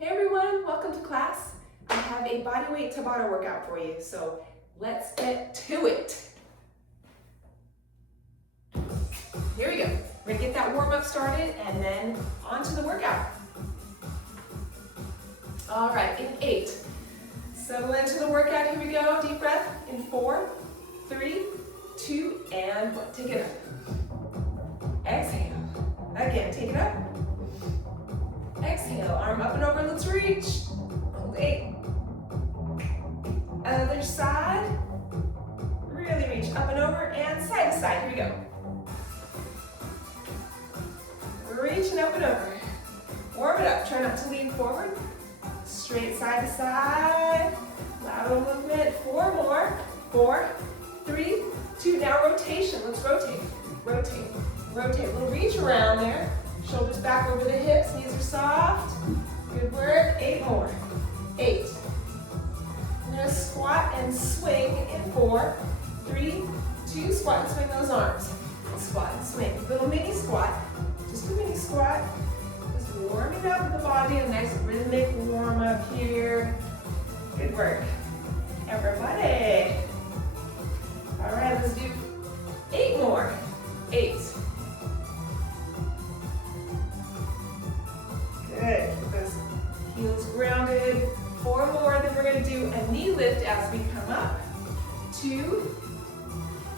Hey everyone, welcome to class. I have a bodyweight Tabata workout for you, so let's get to it. Here we go. We're gonna get that warm up started and then on to the workout. All right, in 8. Settle into the workout, here we go. Deep breath in 4, 3, 2, and 1. Take it up. Exhale. Again, take it up. Exhale, arm up and over, let's reach. Hold 8. Other side. Really reach up and over and side to side, here we go. Reaching up and over. Warm it up, try not to lean forward. Straight side to side. Lateral movement, 4 more. 4, 3, 2, now rotation, let's rotate. Rotate, rotate, little reach around there. Shoulders back over the hips, knees are soft. Good work, 8 more. 8. We're gonna squat and swing in 4, 3, 2, squat and swing those arms. Squat and swing, little mini squat. Just a mini squat. Just warming up the body, a nice rhythmic warm up here. Good work, everybody. All right, let's do 8 more. 8. Good, keep those heels grounded. 4 more, then we're gonna do a knee lift as we come up. 2,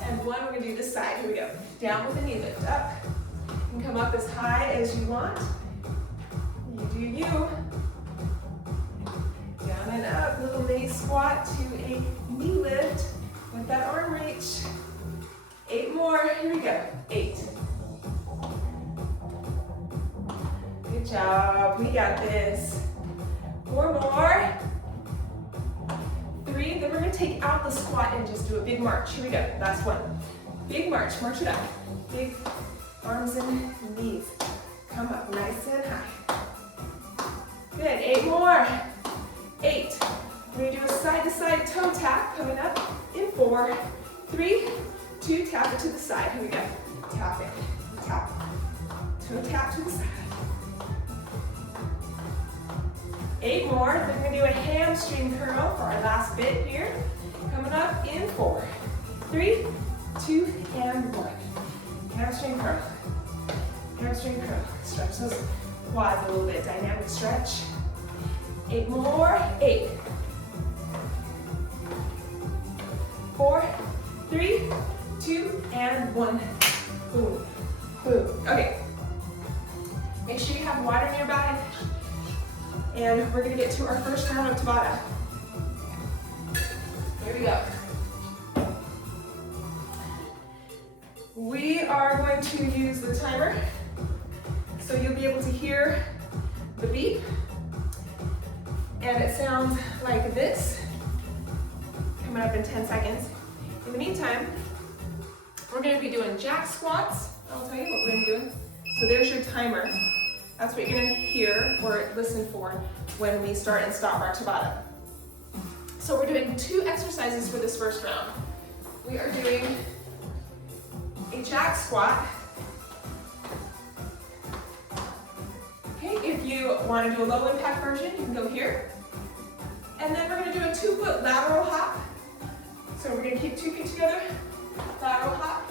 and 1, we're gonna do this side, here we go. Down with a knee lift, up. You can come up as high as you want. You do you. Down and up, little mini squat to a knee lift with that arm reach. 8 more, here we go, 8. Good job, we got this. 4 more. 3, then we're gonna take out the squat and just do a big march. Here we go, last one. Big march, march it up. Big arms and knees. Come up nice and high. Good, 8 more. 8. We're gonna do a side to side toe tap coming up in 4, 3, 2, tap it to the side. Here we go. Tap it, tap. Toe tap to the side. 8 more, then we're gonna do a hamstring curl for our last bit here. Coming up in 4, 3, 2, and 1. Hamstring curl. Hamstring curl. Stretch those quads a little bit. Dynamic stretch. 8 more. 8. 4, 3, 2, and 1. Boom. Boom. Okay. Make sure you have water nearby. And we're gonna get to our first round of Tabata. Here we go. We are going to use the timer, so you'll be able to hear the beep. And it sounds like this, coming up in 10 seconds. In the meantime, we're gonna be doing jack squats. I'll tell you what we're gonna be doing. So there's your timer. That's what you're gonna hear or listen for when we start and stop our Tabata. So we're doing 2 exercises for this first round. We are doing a jack squat. Okay, if you wanna do a low impact version, you can go here. And then we're gonna do a 2-foot lateral hop. So we're gonna keep 2 feet together, lateral hop.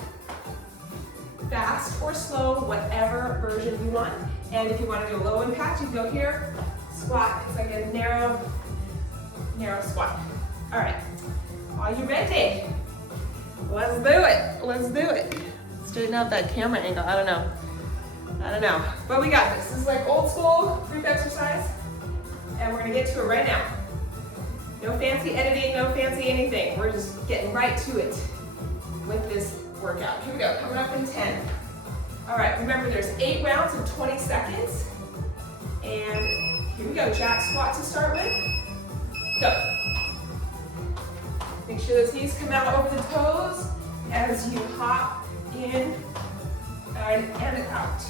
Fast or slow, whatever version you want. And if you want to do a low impact, you can go here, squat. It's like a narrow squat. All right, are you ready? Let's do it, let's do it. Straighten out that camera angle, I don't know. But we got this. This is like old school group exercise. And we're gonna get to it right now. No fancy editing, no fancy anything. We're just getting right to it with this workout. Here we go, coming up in 10. All right, remember there's 8 rounds of 20 seconds. And here we go, jack squat to start with. Go. Make sure those knees come out over the toes as you hop in and out.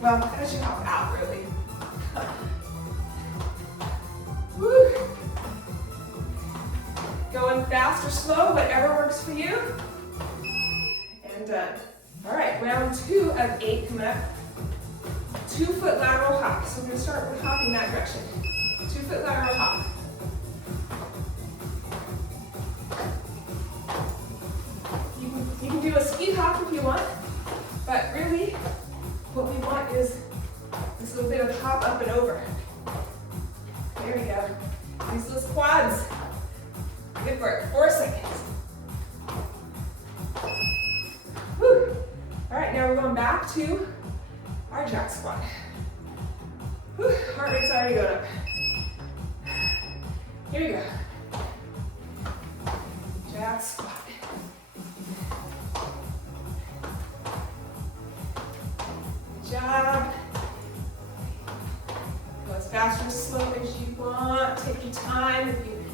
Well, as you hop out, really. Woo. Going fast or slow, whatever works for you. And done. All right, round 2 of 8 coming up. 2-foot lateral hop. So we're gonna start with hopping that direction. 2-foot lateral hop. You can do a ski hop if you want, but really what we want is this little bit of hop up and over. There we go. Use those quads. Good work. 4 seconds. Whew. All right, now we're going back to our jack squat. Whew. Heart rate's already going up. Here we go. Jack squat. Good job. Go as fast or slow as you want. Take your time if you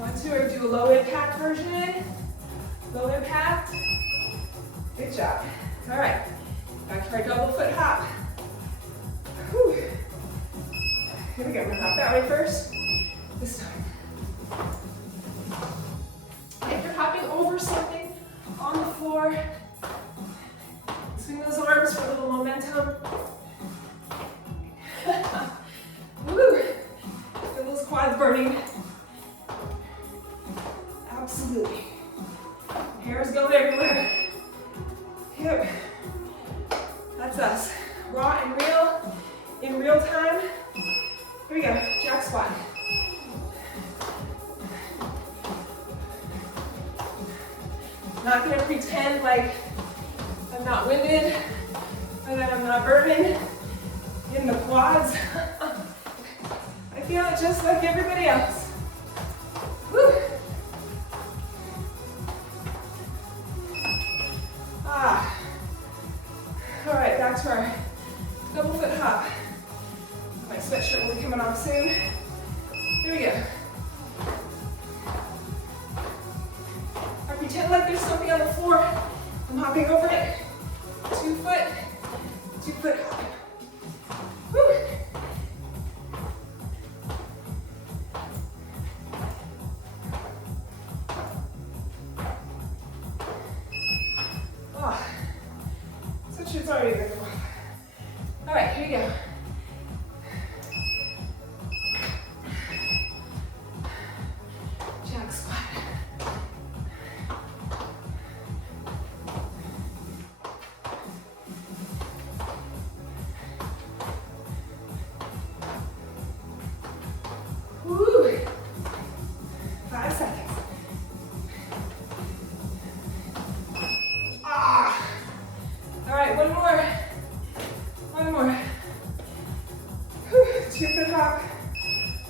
want to, or do a low impact version. Low impact. Good job. All right, back to our double foot hop. Whew. Here we go, we're gonna hop that way first. This time. If you're hopping over something on the floor, swing those arms for a little momentum. Woo! Feel those quads burning. Absolutely. Hair's going everywhere. Yep. That's us. Raw and real, in real time. Here we go, jack squat. Not gonna pretend like I'm not winded or that I'm not burning in the quads. I feel it just like everybody else. Woo. All right, back to our double foot hop. My sweatshirt will be coming off soon. Here we go. I pretend like there's something on the floor. I'm hopping over it. 2-foot hop. Woo. Oh, sweatshirt's already there. All right, here we go. Jack squat. Woo. 5 seconds. All right, one more. One more. Whew. 2-foot hop.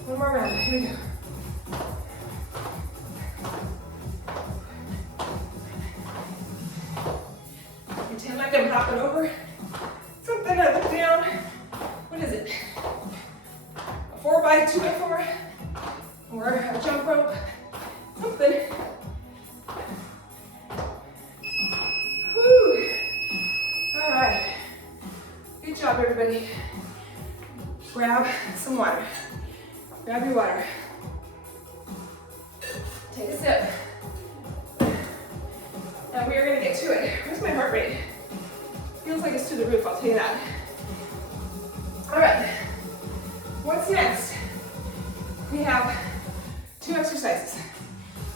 One more round. Here we go. Pretend like I'm hopping over something up and down. What is it? A 4x2x4 or a jump rope. Something. Whew. All right. Good job, everybody. Grab some water. Grab your water. Take a sip. And we are going to get to it. Where's my heart rate? Feels like it's to the roof, I'll tell you that. All right. What's next? We have 2 exercises.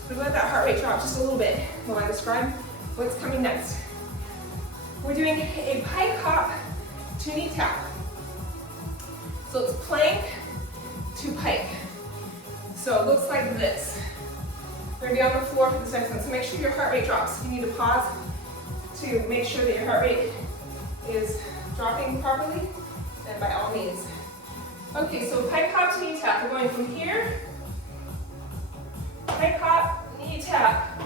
We'll let that heart rate drop just a little bit while I describe what's coming next. We're doing a pike hop to knee tap. So it's plank to pike. So it looks like this. We're gonna be on the floor for this next one. So make sure your heart rate drops. You need to pause to make sure that your heart rate is dropping properly, then by all means. Okay, so pike hop to knee tap. We're going from here, pike hop, knee tap.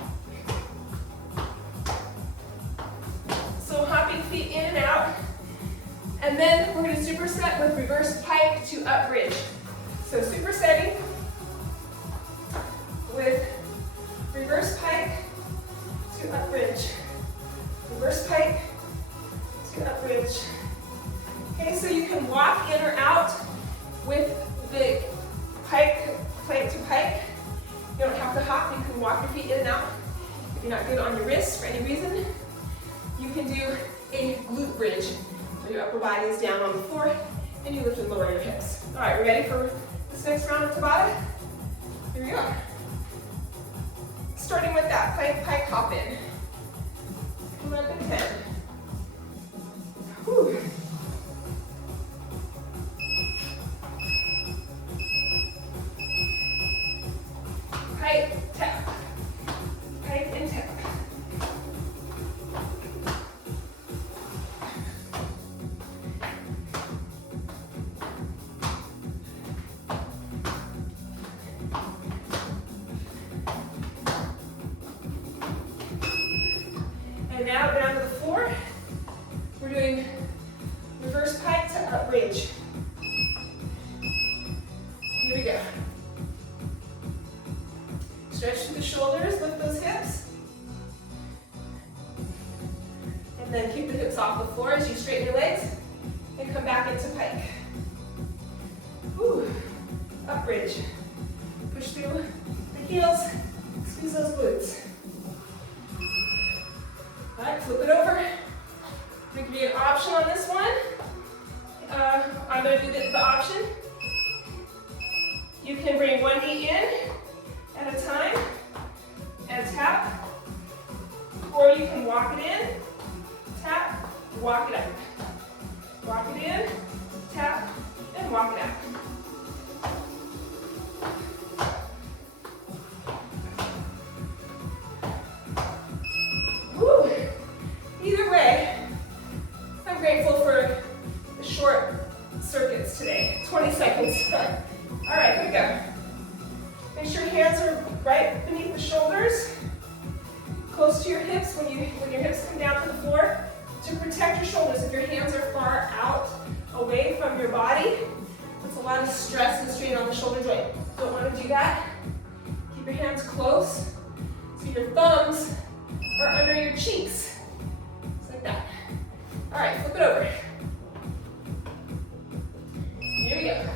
So hopping feet in and out. And then we're going to superset with reverse pike to up bridge. So supersetting with reverse pike to up bridge. Reverse pike to up bridge. Okay, so you can walk in or out with the pike, plank to pike. You don't have to hop, you can walk your feet in and out. If you're not good on your wrists for any reason, you can do a glute bridge. Your upper body is down on the floor and you lift and lower your hips. All right, ready for this next round of Tabata? Here we are. Starting with that pike hop in. Come up in 10. Whew. Pike, tap. Pike and tap. And now down to the floor. We're doing reverse pike to up bridge. Here we go. Stretch through the shoulders, lift those hips. And then keep the hips off the floor as you straighten your legs and come back into pike. Whew. Up bridge. Push through the heels, squeeze those glutes. All right, flip it over. I'm going to give you an option on this one. I'm going to do the option. You can bring one knee in at a time and tap, or you can walk it in, tap, walk it up. Walk it in, tap, and walk it out. Woo. Either way, I'm grateful for the short circuits today, 20 seconds. All right, here we go. Make sure your hands are right beneath the shoulders, close to your hips when your hips come down to the floor. To protect your shoulders, if your hands are far out, away from your body, that's a lot of stress and strain on the shoulder joint. Don't want to do that. Keep your hands close so your thumbs are under your cheeks. Just like that. All right, flip it over. Here we go.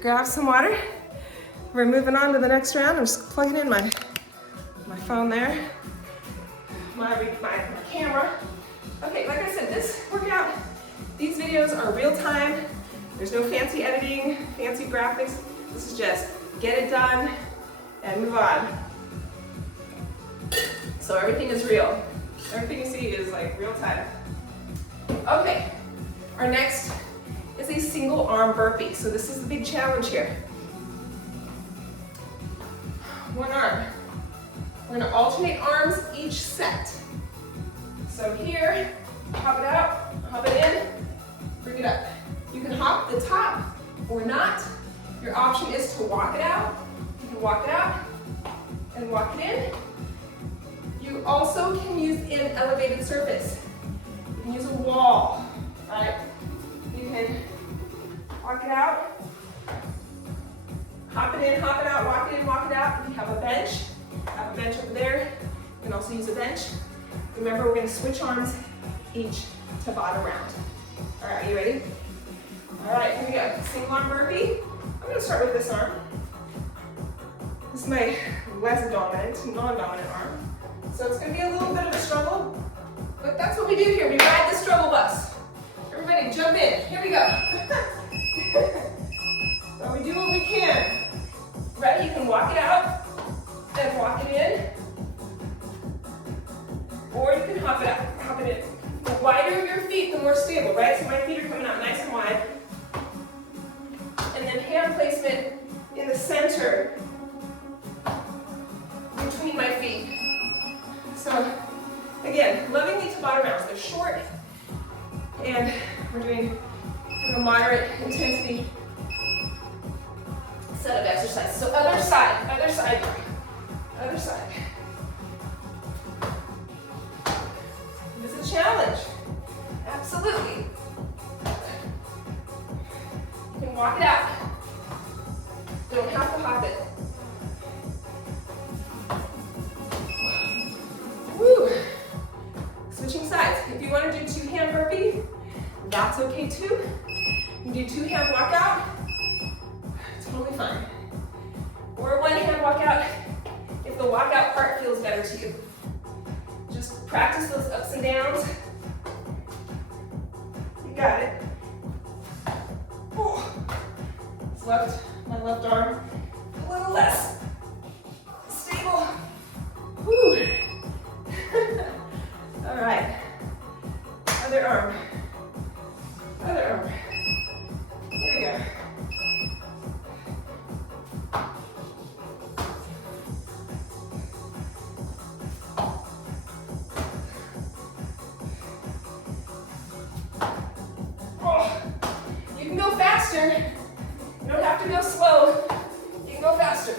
Grab some water. We're moving on to the next round. I'm just plugging in my phone there, my camera. Okay, like I said, this workout, these videos are real time. There's no fancy editing, fancy graphics. This is just get it done and move on. So everything is real. Everything you see is like real time. Okay, our next is a single arm burpee. So this is the big challenge here. One arm. We're gonna alternate arms each set. So here, hop it out, hop it in, bring it up. You can hop the top or not. Your option is to walk it out. You can walk it out and walk it in. You also can use an elevated surface. You can use a wall, right? You can walk it out, hop it in, hop it out, walk it in, walk it out. If you have a bench over there. You can also use a bench. Remember, we're going to switch arms each Tabata round. All right, are you ready? All right, here we go. Single arm burpee. I'm going to start with this arm. This is my less dominant, non-dominant arm. So it's going to be a little bit of a struggle, but that's what we do here. We ride the struggle bus. Everybody jump in. Here we go. So we do what we can. Ready? You can walk it out and walk it in. Or you can hop it out, hop it in. The wider your feet, the more stable, right? So my feet are coming out nice and wide. And then hand placement in the center between my feet. So again, loving these Tabata rounds. They're short and we're doing kind of a moderate intensity set of exercises. So other side, other side, other side. This is a challenge. Absolutely. You can walk it out. Don't have to hop it. Woo. Switching sides. If you want to do two-hand burpee, that's okay too. You can do two-hand walkout. Totally fine. Or one-hand walkout if the walkout part feels better to you. Just practice those ups and downs. You got it. Oh. My left arm a little less stable. Whew. All right. Other arm. Other arm. Here we go. You can go faster. You don't have to go slow. You can go faster.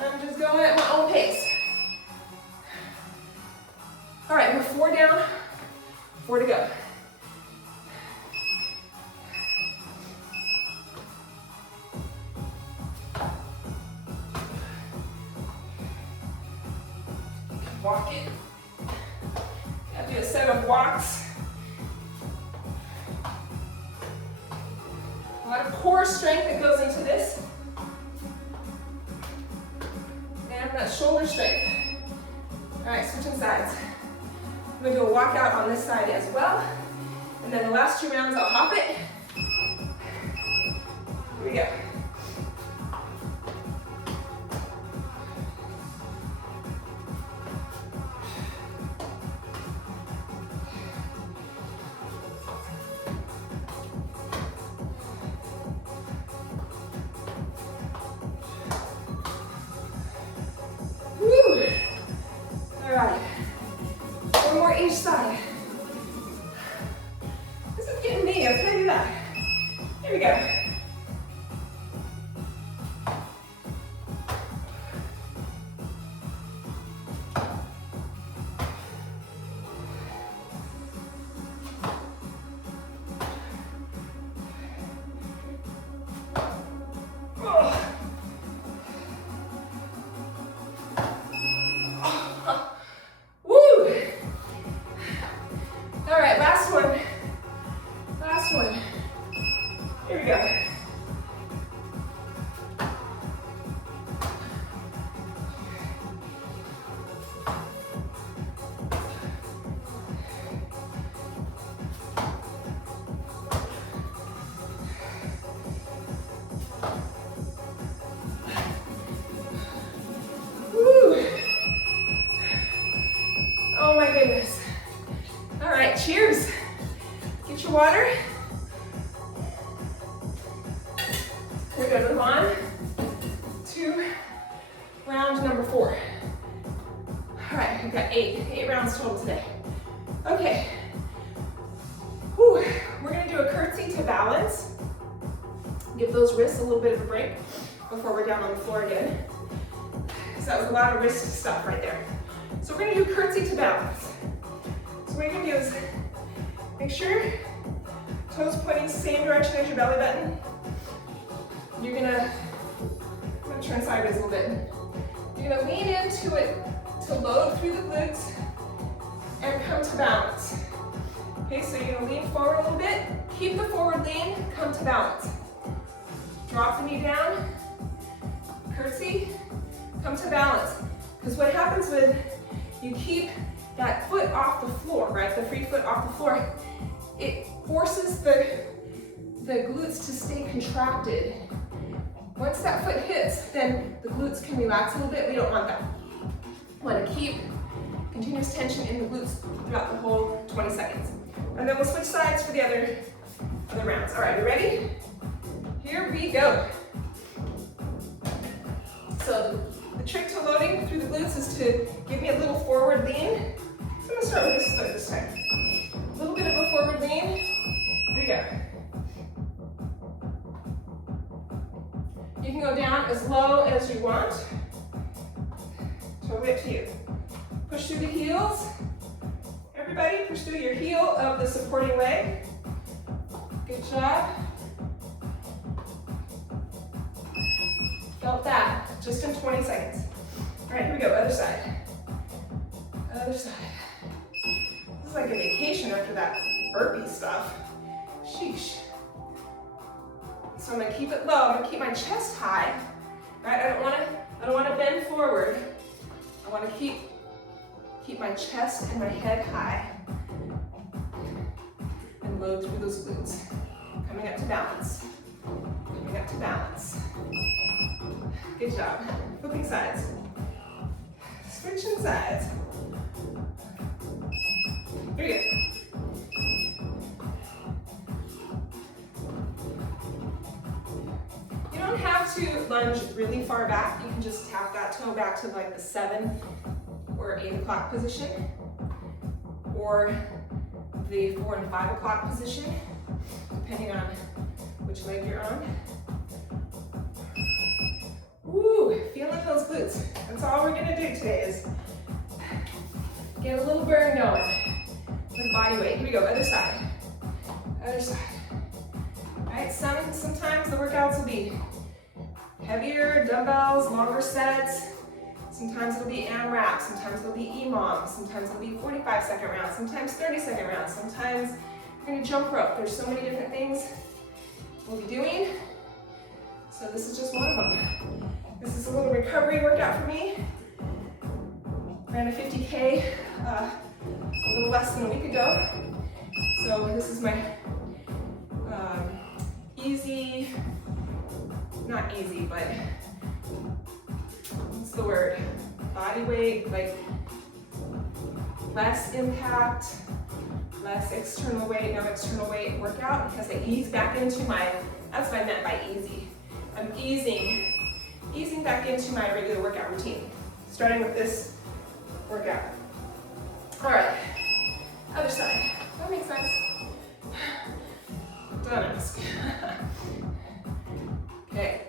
I'm just going at my own pace. All right, we're 4 down, 4 to go. Walk it. Gotta do a set of walks. A lot of core strength that goes into this. And that shoulder strength. All right, switching sides. I'm gonna do a walkout on this side as well. And then the last 2 rounds, I'll hop it. Here we go. Each side. This is getting me, I'll tell you that. Here we go. Oh my goodness. All right, cheers. Get your water. We're gonna move on to round number 4. All right, we've got 8 rounds total today. Okay. Whew. We're gonna do a curtsy to balance. Give those wrists a little bit of a break before we're down on the floor again. So that was a lot of wrist stuff right there. So we're gonna do curtsy to balance. So what you're gonna do is make sure toes pointing same direction as your belly button. I'm gonna turn sideways a little bit. You're gonna lean into it to load through the glutes and come to balance. Okay, so you're gonna lean forward a little bit. Keep the forward lean, come to balance. Drop the knee down, curtsy, come to balance. Because what happens when you keep that foot off the floor, right, the free foot off the floor, it forces the glutes to stay contracted. Once that foot hits, then the glutes can relax a little bit. We don't want that. We want to keep continuous tension in the glutes throughout the whole 20 seconds. And then we'll switch sides for the other rounds. All right, you ready? Here we go. So the trick to loading through the glutes is to give me a little forward lean. I'm gonna start with this foot this time. A little bit of a forward lean. Here we go. You can go down as low as you want. Totally up to you. Push through the heels. Everybody, push through your heel of the supporting leg. Good job. Felt that, just in 20 seconds. All right, here we go, other side. Other side. This is like a vacation after that burpee stuff. Sheesh. So I'm gonna keep it low, I'm gonna keep my chest high, right? I don't wanna bend forward. I wanna keep my chest and my head high. And load through those glutes. Coming up to balance. Coming up to balance. Good job. Flipping sides. Switching sides. Here we go. You don't have to lunge really far back. You can just tap that toe back to like the 7 or 8 o'clock position, or the 4 and 5 o'clock position, depending on which leg you're on. Woo, feeling those glutes. That's all we're gonna do today is get a little burn going with body weight. Here we go, other side. Other side. All right, sometimes the workouts will be heavier, dumbbells, longer sets. Sometimes it'll be AMRAP, sometimes it'll be EMOM, sometimes it'll be 45-second rounds, sometimes 30-second rounds, sometimes you're gonna jump rope. There's so many different things we'll be doing. So this is just one of them. This is a little recovery workout for me. Ran a 50K a little less than a week ago. So this is my easy, not easy, but what's the word? Body weight, like less impact, less external weight, no external weight workout, because I ease back into my, that's what I meant by easy. I'm easing back into my regular workout routine, starting with this workout. All right, other side. That makes sense. Don't ask. Okay,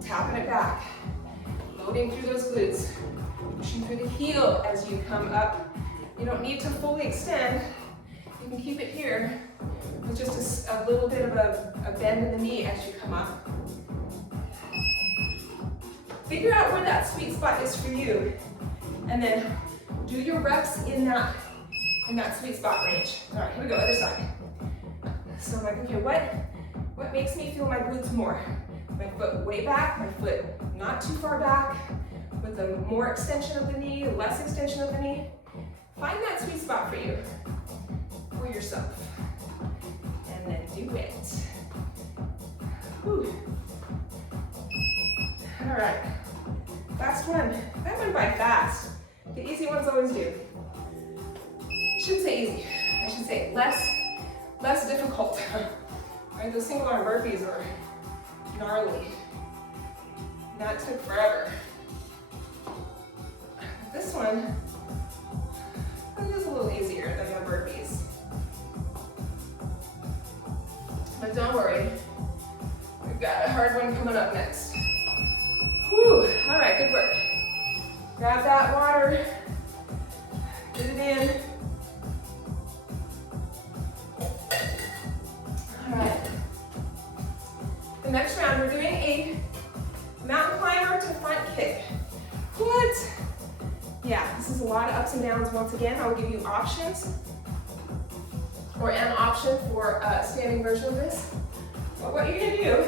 tapping it back, loading through those glutes, pushing through the heel as you come up. You don't need to fully extend. You can keep it here with just a little bit of a bend in the knee as you come up. Figure out where that sweet spot is for you, and then do your reps in that sweet spot range. All right, here we go, other side. So I'm like, okay, what makes me feel my glutes more? My foot way back, my foot not too far back, with a more extension of the knee, less extension of the knee. Find that sweet spot for you, for yourself, and then do it. Whew. All right, last one. That went by fast. The easy ones always do. I shouldn't say easy. I should say less difficult. Right, those single arm burpees are gnarly. That took forever. This one is a little easier than the burpees. But don't worry, we're We've got a hard one coming up next. Whew, all right, good work. Grab that water, get it in. All right. The next round, we're doing a mountain climber to front kick. What? Yeah, this is a lot of ups and downs. Once again, I will give you options, or an option for a standing version of this. But what you're gonna do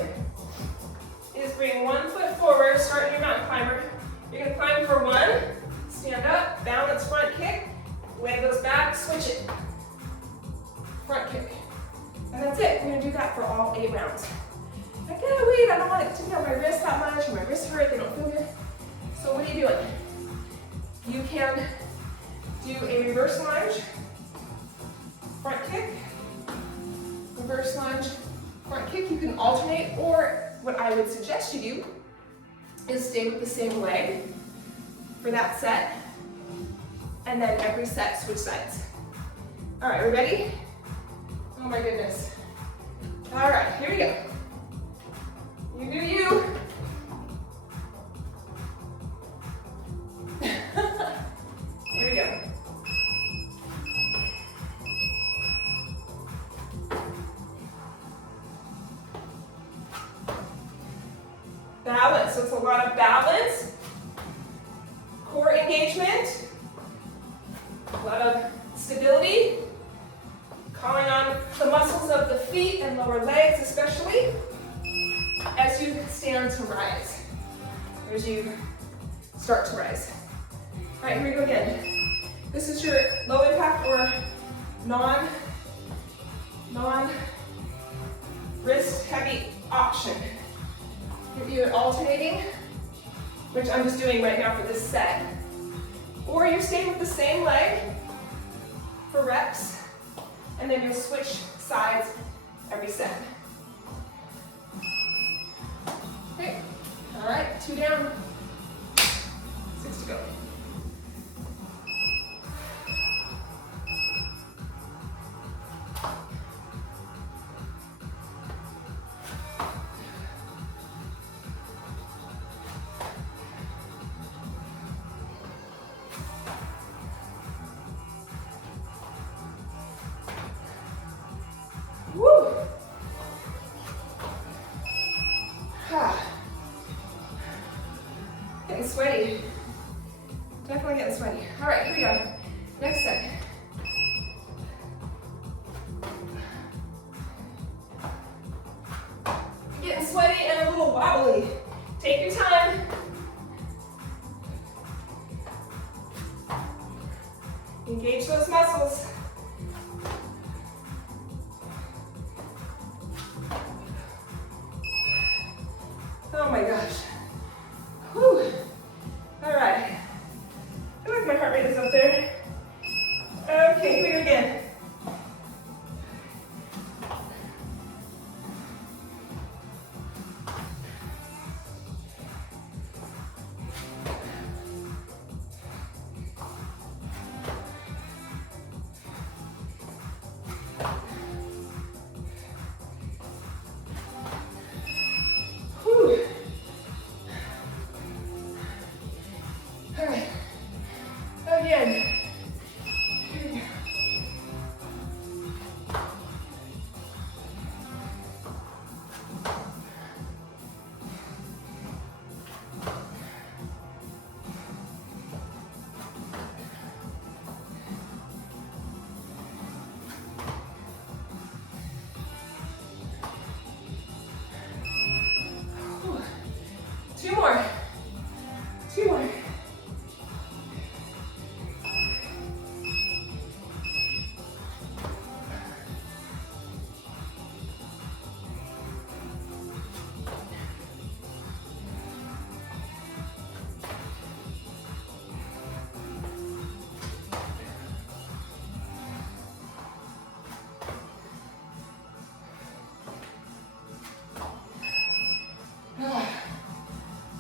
is bring one foot forward, start your mountain climber. You're gonna climb for one, stand up, balance front kick, leg goes back, switch it. Front kick. And that's it. We're gonna do that for all 8 rounds. I gotta wait, I don't want it to feel my wrist that much, or my wrists hurt, they don't feel good. So what are you doing? You can do a reverse lunge, front kick, reverse lunge, front kick. You can alternate, or what I would suggest you do is stay with the same leg for that set, and then every set switch sides. All right, we ready? Oh my goodness. All right, here we go. You do you. Here we go. Balance, so it's a lot of balance, core engagement, a lot of stability, calling on the muscles of the feet and lower legs especially, as you stand to rise, or as you start to rise. All right, here we go again. This is your low impact or non-wrist heavy option. If you're alternating, which I'm just doing right now for this set, or you're staying with the same leg for reps, and then you'll switch sides every set. Okay, all right, 2 down, 6 to go. Woo! Getting sweaty. Definitely getting sweaty. All right, here we go. Next set. Getting sweaty and a little wobbly. Take your time. Engage those muscles. Oh my gosh. Whew. All right. I feel like my heart rate is up there. Okay, here we go again. Whew. All right. Again. Here we go. Whew. 2 more. 2 more.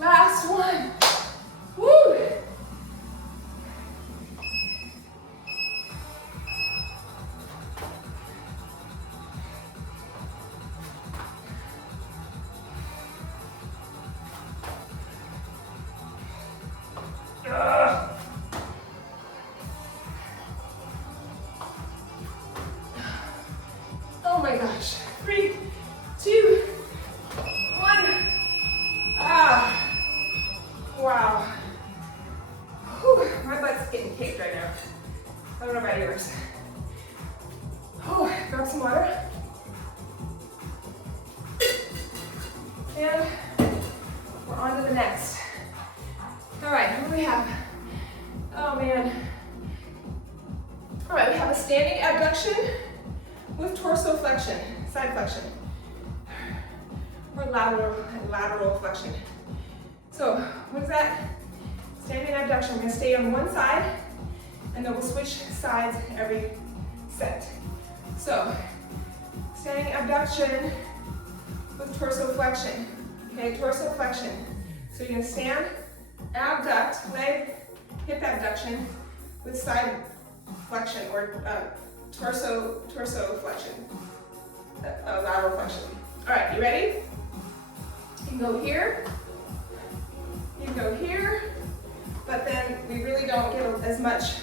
Last on to the next. All right, what do we have? Oh man. All right, we have a standing abduction with torso flexion, side flexion, or lateral flexion. So what is that? Standing abduction. We're going to stay on one side, and then we'll switch sides every set. So standing abduction with torso flexion. Okay, torso flexion. So you're going to stand, abduct, leg, hip abduction with side flexion or torso flexion, lateral flexion. All right, you ready? You can go here, you can go here, but then we really don't get as much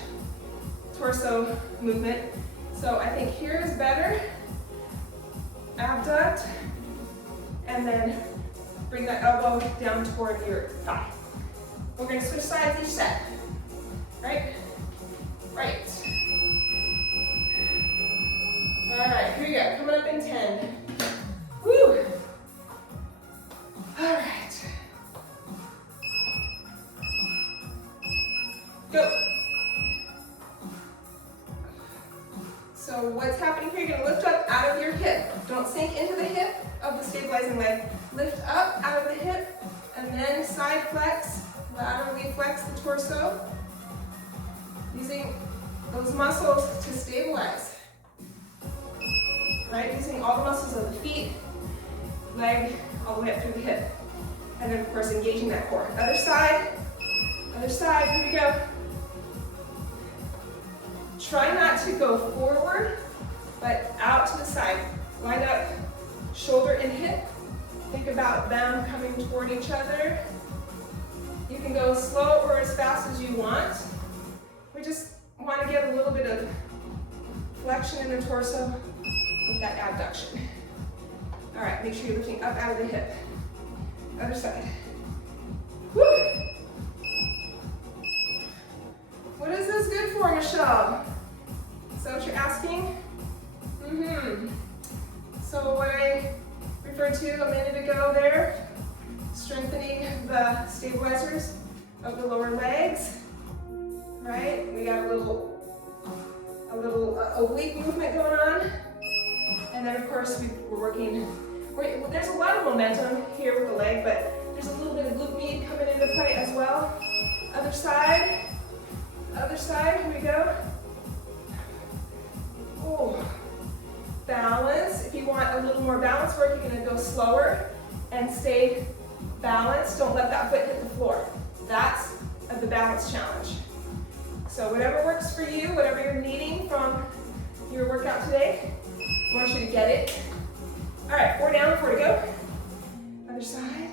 torso movement. So I think here is better. Abduct, and then bring that elbow down toward your thigh. We're going to switch sides each set. Right? Right. All right, here we go. Coming up in 10. Woo! All right. Go. So what's happening here? You're going to lift up out of your hip. Don't sink into the hip of the stabilizing leg. Lift up out of the hip, and then side flex, laterally flex the torso, using those muscles to stabilize. Right? Using all the muscles of the feet, leg, all the way up through the hip. And then, of course, engaging that core. Other side, here we go. Try not to go forward, but out to the side. Line up shoulder and hip. Think about them coming toward each other. You can go slow or as fast as you want. We just want to get a little bit of flexion in the torso with that abduction. All right, make sure you're lifting up out of the hip. Other side. Woo! What is this good for, Michelle? Is that what you're asking? So what I referred to a minute ago there, strengthening the stabilizers of the lower legs, right? We got a little oblique movement going on. And then of course we're working, there's a lot of momentum here with the leg, but there's a little bit of glute med coming into play as well. Other side, here we go. Oh, balance. If you want a little more balance work, you're gonna go slower and stay balanced. Don't let that foot hit the floor. That's the balance challenge. So whatever works for you, whatever you're needing from your workout today, I want you to get it. All right, 4 down, 4 to go. Other side.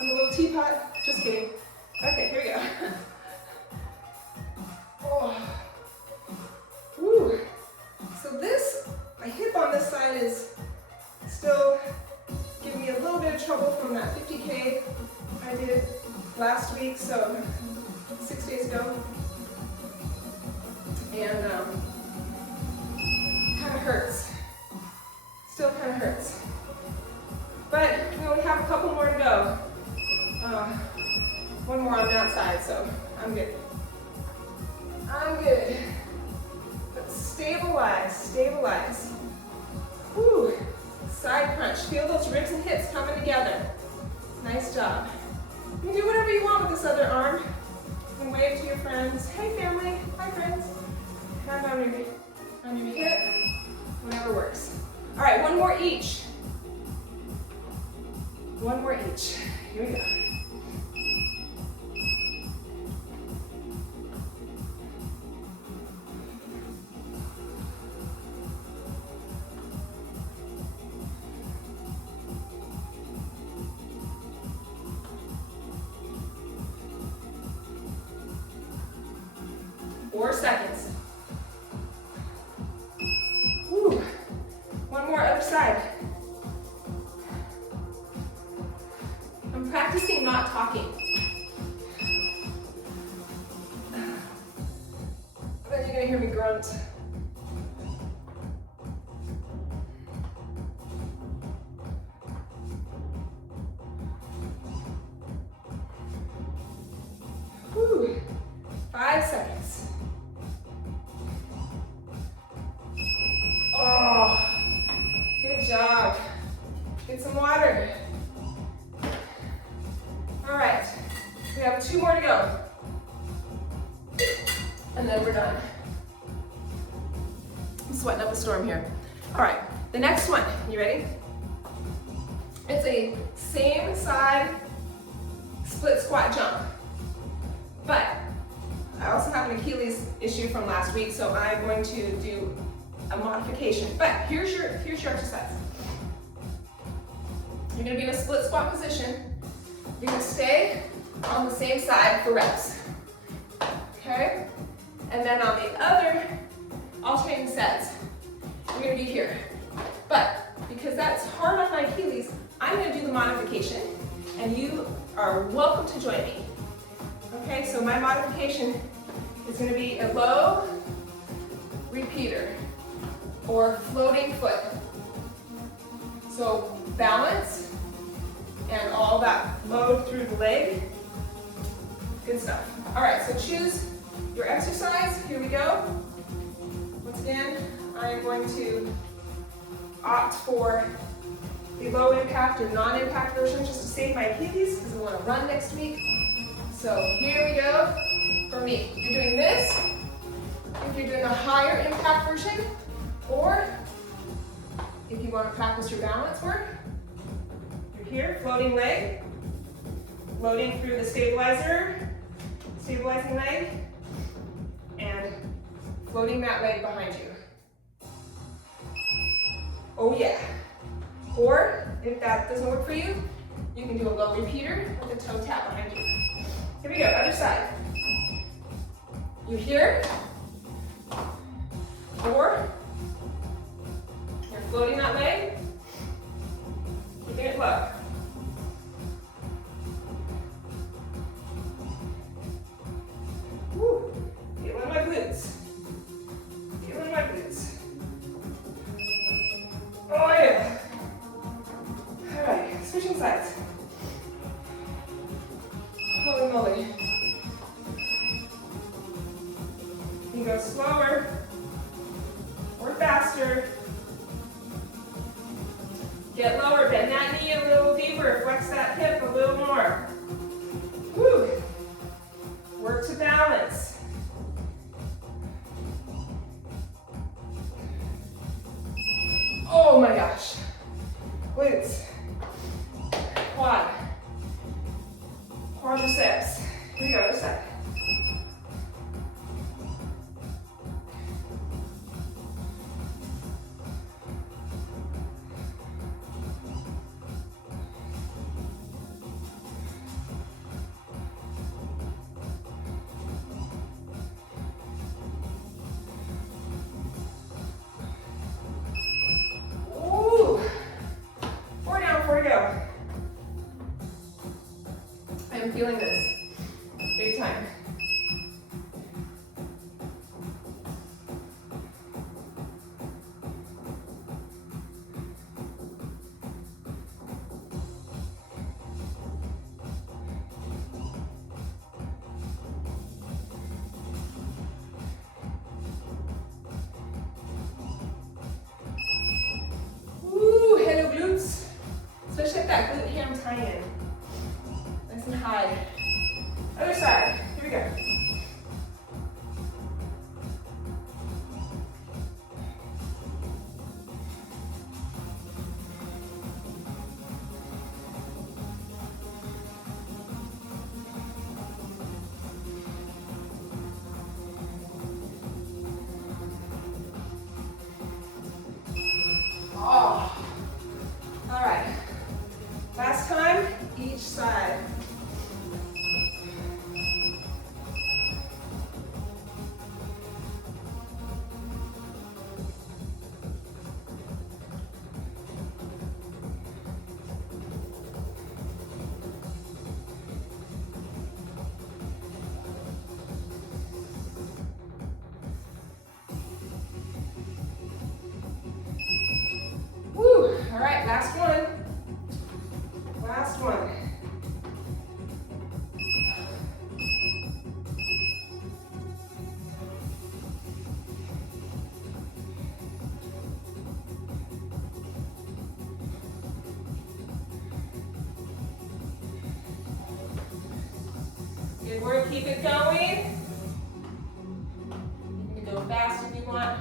I'm a little teapot, just kidding. Okay, here we go. Oh. Woo. So my hip on this side is still giving me a little bit of trouble from that 50K I did last week, so 6 days ago. And kind of hurts. Still kind of hurts. But we only have a couple more to go. One more on the outside, so I'm good. I'm good. But stabilize. Woo. Side crunch. Feel those ribs and hips coming together. Nice job. You can do whatever you want with this other arm. You can wave to your friends. Hey family, hi friends. Hand on your hip, whatever works. All right, one more each. One more each. Here we go. Seconds. Woo. One more, other side. I'm practicing not talking. Then you're gonna hear me grunt. storm here. All right, the next one, you ready? It's a same side split squat jump, but I also have an Achilles issue from last week, so I'm going to do a modification. But here's your exercise. You're gonna be in a split squat position. You're gonna stay on the same side for reps, okay? And then on the other alternating sets, you're gonna be here. But because that's hard on my Achilles, I'm gonna do the modification, and you are welcome to join me. Okay, so my modification is gonna be a low repeater or floating foot. So balance and all that load through the leg. Good stuff. All right, so choose your exercise. Here we go. Once again, I am going to opt for the low impact or non-impact version just to save my Achilles because I want to run next week. So here we go for me. You're doing this if you're doing a higher impact version, or if you want to practice your balance work. You're here, floating leg, loading through the stabilizing leg, and floating that leg behind you. Oh yeah. Or if that doesn't work for you, you can do a low repeater with a toe tap behind you. Here we go, other side. You're here, or you're floating that leg, keeping it low. Woo, feeling my glutes. Feeling my glutes. Oh yeah. All right, switching sides. Holy moly. You go slower or faster. Get lower, bend that knee a little deeper, flex that hip a little more. Woo. Work to balance. Oh my gosh. Glutes. Quad. Quadriceps. Here we go, other side. Ooh. 4 down, 4 to go. I am feeling this big time. Woo, hello glutes. Especially if that glute ham tie-in. Nice and high. Other side. Here we go. Oh. All right. Last time, each side. Woo. All right, last one. Last one. Good work, keep it going. You can go fast if you want.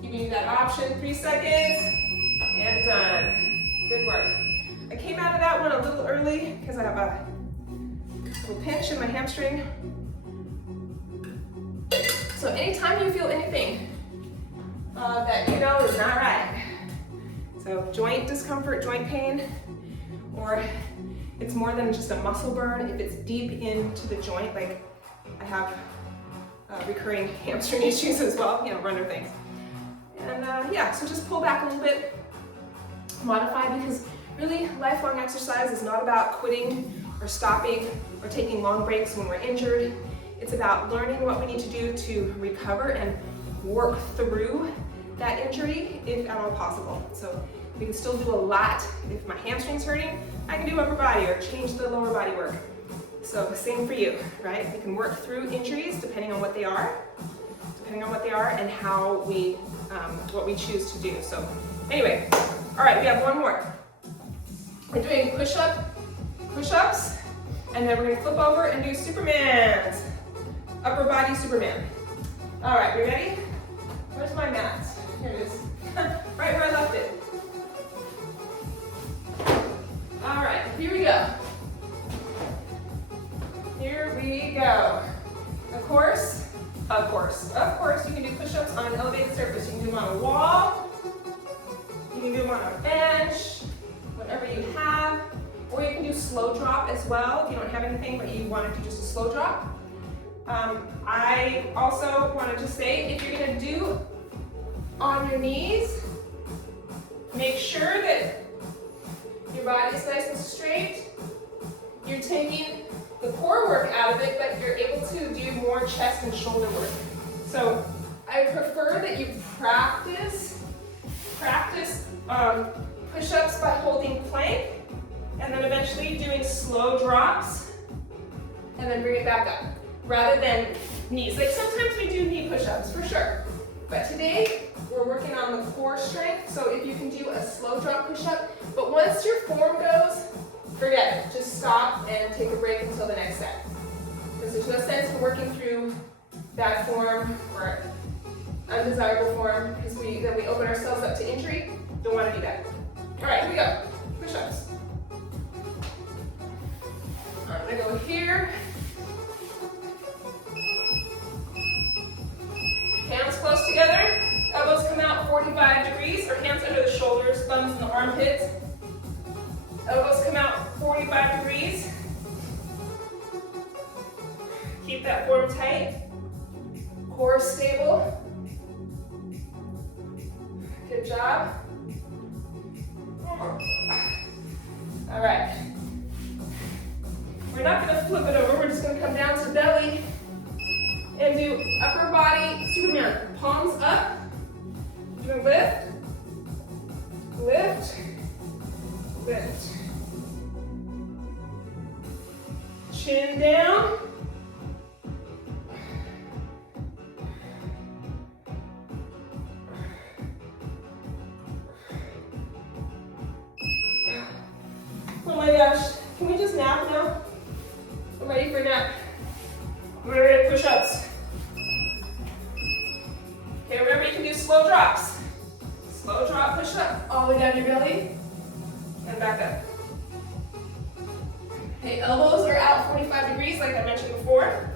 You Giving you that option, 3 seconds, and done. Good work. I came out of that one a little early because I have a little pinch in my hamstring. So anytime you feel anything that you know is not right, so joint discomfort, joint pain, or it's more than just a muscle burn, if it's deep into the joint, like I have recurring hamstring issues as well, you know, runner things. And yeah, so just pull back a little bit, modify, because really lifelong exercise is not about quitting or stopping or taking long breaks when we're injured. It's about learning what we need to do to recover and work through that injury if at all possible. So we can still do a lot. If my hamstring's hurting, I can do upper body or change the lower body work. So same for you, right? We can work through injuries depending on what they are, and how we, what we choose to do. So anyway, all right, we have one more. We're doing push-ups, and then we're gonna flip over and do Supermans. Upper body Superman. All right, we ready? Where's my mat? Here it is. Right where I left it. All right, here we go. Here we go. Of course, you can do push-ups on an elevated surface. You can do them on a wall, you can do them on a bench, whatever you have, or you can do slow drop as well if you don't have anything but you want to do just a slow drop. I also wanted to say, if you're going to do on your knees, make sure that your body's nice and straight. You're taking the core work out of it, but you're able to do more chest and shoulder work. So I prefer that you practice push-ups by holding plank, and then eventually doing slow drops, and then bring it back up, rather than knees. Like sometimes we do knee push-ups, for sure. But today, we're working on the core strength, so if you can do a slow drop push-up, but once your form goes, forget it. Just stop and take a break until the next set. Because there's no sense in working through that form or undesirable form, because then we open ourselves up to injury. Don't want to do that. All right, here we go. Push-ups. I'm going to go here. Hands close together. Elbows come out 45 degrees, or hands under the shoulders, thumbs in the armpits. Elbows come out 45 degrees. Keep that form tight. Core stable. Good job. All right. We're not going to flip it over. We're just going to come down to belly and do upper body Superman. Palms up. Do lift, lift, lift. Chin down. Oh my gosh, can we just nap now? I'm ready for a nap. We're ready to push-ups. Okay, remember you can do slow drops. Slow drop, push up, all the way down your belly, and back up. Okay, elbows are out 45 degrees, like I mentioned before.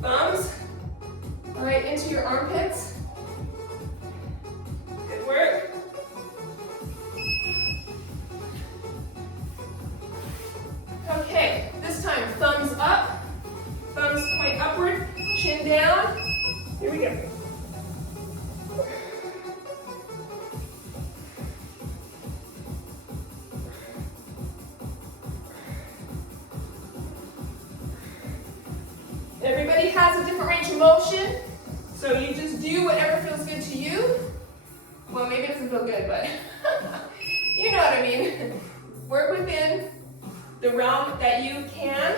Thumbs right into your armpits. Good work. Okay, this time, thumbs up, thumbs point upward, chin down. Here we go. Everybody has a different range of motion, so you just do whatever feels good to you. Well, maybe it doesn't feel good, but you know what I mean. Work within the realm that you can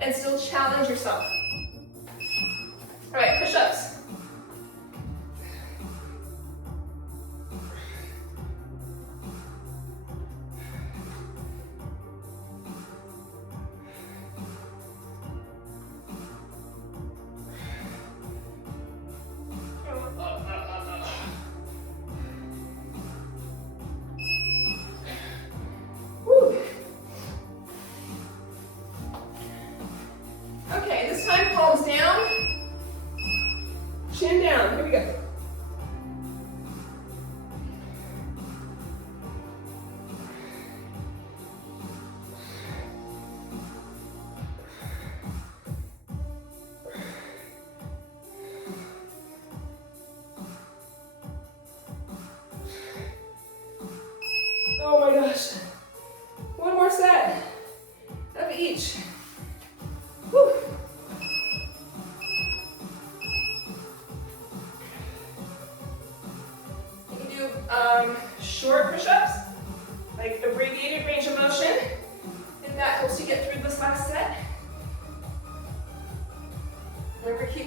and still challenge yourself. All right, push-ups.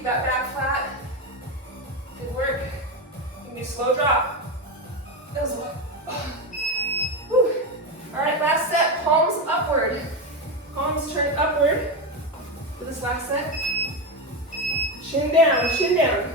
that back flat. Good work. You can do slow drop. That was one. Whew. All right, last set, palms upward. Palms turn upward for this last set. Chin down, chin down.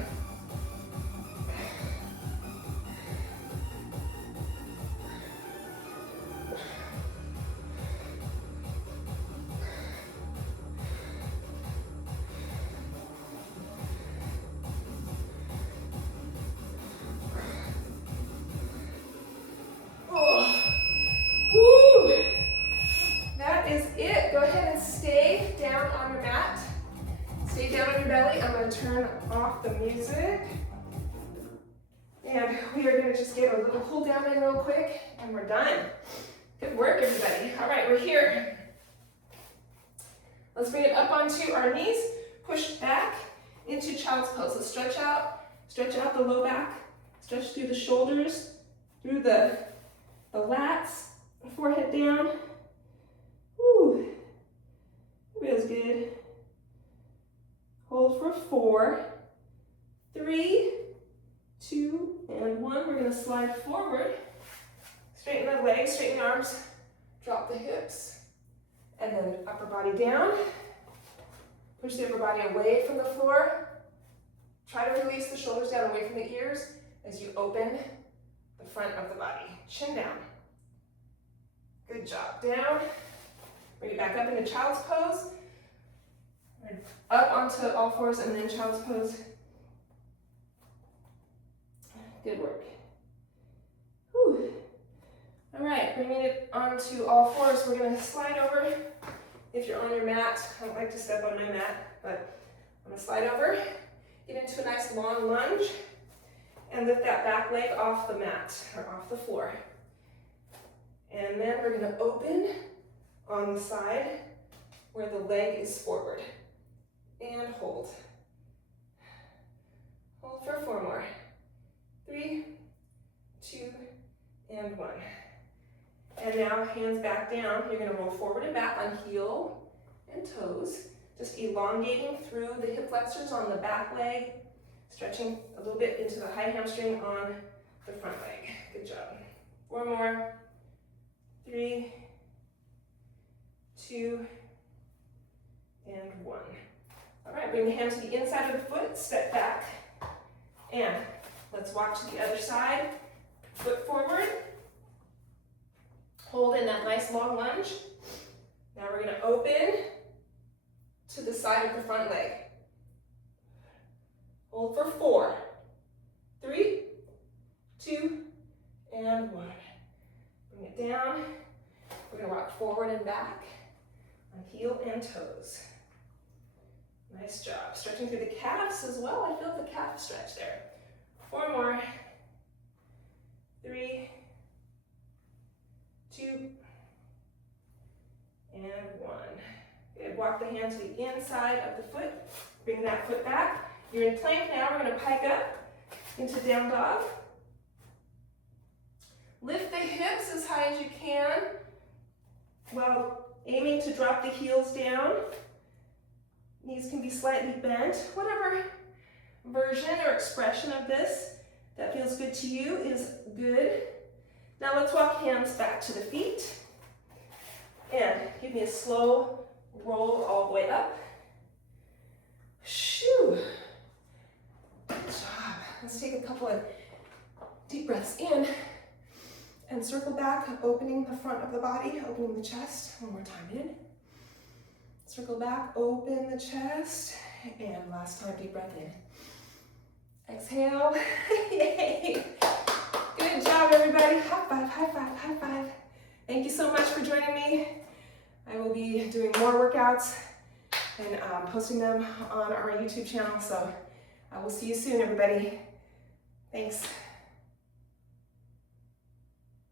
Turn off the music. And we are going to just get a little cool down in real quick, and we're done. Good work, everybody. All right, we're here. Let's bring it up onto our knees. Push back into child's pose. So stretch out the low back. Stretch through the shoulders, through the lats, forehead down. Whew. Feels good. Hold for 4, 3, 2, and 1. We're going to slide forward. Straighten the legs, straighten the arms, drop the hips, and then upper body down. Push the upper body away from the floor. Try to release the shoulders down away from the ears as you open the front of the body. Chin down. Good job. Down. Bring it back up into child's pose. Up onto all fours and then child's pose. Good work. Whew. All right, bringing it onto all fours, we're going to slide over. If you're on your mat, I don't like to step on my mat, but I'm going to slide over, get into a nice long lunge, and lift that back leg off the mat or off the floor. And then we're going to open on the side where the leg is forward. And hold. Hold for 4 more. 3, 2, and 1. And now hands back down. You're going to roll forward and back on heel and toes. Just elongating through the hip flexors on the back leg. Stretching a little bit into the high hamstring on the front leg. Good job. 4 more. 3, 2, and 1. All right, bring the hand to the inside of the foot, step back, and let's walk to the other side. Foot forward, hold in that nice long lunge. Now we're going to open to the side of the front leg. Hold for 4, 3, 2, and 1. Bring it down. We're going to rock forward and back on heel and toes. Nice job. Stretching through the calves as well. I feel the calf stretch there. 4 more. 3, 2, and 1. Good. Walk the hand to the inside of the foot. Bring that foot back. You're in plank now. We're going to pike up into down dog. Lift the hips as high as you can while aiming to drop the heels down. Knees can be slightly bent. Whatever version or expression of this that feels good to you is good. Now let's walk hands back to the feet. And give me a slow roll all the way up. Shoo. Good job. Let's take a couple of deep breaths in and circle back, opening the front of the body, opening the chest. One more time in. Circle back, open the chest, and last time, deep breath in. Exhale. Yay. Good job, everybody. High five, high five, high five. Thank you so much for joining me. I will be doing more workouts and posting them on our YouTube channel, so I will see you soon, everybody. Thanks.